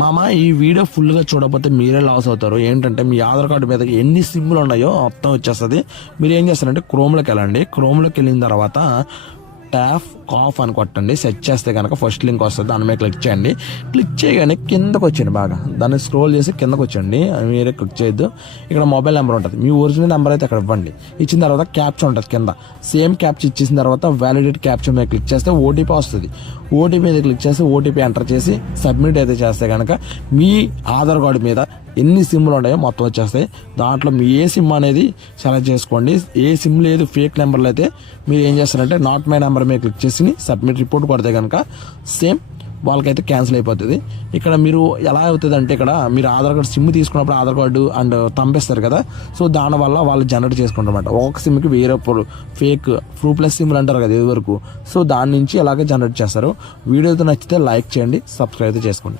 మామ ఈ వీడియో ఫుల్గా చూడకపోతే మీరే లాస్ అవుతారు. ఏంటంటే మీ ఆధార్ కార్డు మీద ఎన్ని సిమ్లు ఉన్నాయో మొత్తం వచ్చేస్తుంది. మీరు ఏం చేస్తారంటే క్రోమ్లోకి వెళ్ళండి. క్రోమ్లోకి వెళ్ళిన తర్వాత ట్యాప్ కాఫ్ అని కొట్టండి. సెర్చ్ చేస్తే కనుక ఫస్ట్ లింక్ వస్తుంది, దాని మీద క్లిక్ చేయండి. క్లిక్ చేయగానే కిందకు వచ్చండి, బాగా దాన్ని స్క్రోల్ చేసి కిందకు వచ్చండి. మీరే క్లిక్ చేయొద్దు. ఇక్కడ మొబైల్ నెంబర్ ఉంటుంది, మీ ఒరిజినల్ నెంబర్ అయితే అక్కడ ఇవ్వండి. ఇచ్చిన తర్వాత క్యాప్చా ఉంటుంది కింద. సేమ్ క్యాప్చా ఇచ్చేసిన తర్వాత వ్యాలిడేట్ క్యాప్చా మీద క్లిక్ చేస్తే ఓటీపీ వస్తుంది. ఓటీపీ మీద క్లిక్ చేసి ఓటీపీ ఎంటర్ చేసి సబ్మిట్ అయితే చేస్తే కనుక మీ ఆధార్ కార్డు మీద ఎన్ని సిమ్లు ఉన్నాయో మొత్తం వచ్చేస్తాయి. దాంట్లో మీ ఏ సిమ్ అనేది సెలెక్ట్ చేసుకోండి. ఏ సిమ్ లేదు ఫేక్ నెంబర్లు అయితే మీరు ఏం చేస్తారంటే నాట్ మై నెంబర్ మీద క్లిక్ చేసి సబ్మిట్ రిపోర్ట్ కొడితే కనుక సేమ్ వాళ్ళకైతే క్యాన్సిల్ అయిపోతుంది. ఇక్కడ మీరు ఎలా అవుతుంది అంటే, ఇక్కడ మీరు ఆధార్ కార్డు సిమ్ తీసుకున్నప్పుడు ఆధార్ కార్డు అండ్ తంపేస్తారు కదా, సో దానివల్ల వాళ్ళు జనరేట్ చేసుకుంటారన్నమాట. ఒక సిమ్కి వేరే ఫేక్ ప్రూఫ్లెస్ సిమ్లు అంటారు కదా ఇది వరకు, సో దాని నుంచి అలాగే జనరేట్ చేస్తారు. వీడియో అయితే నచ్చితే లైక్ చేయండి, సబ్స్క్రైబ్ అయితే చేసుకోండి.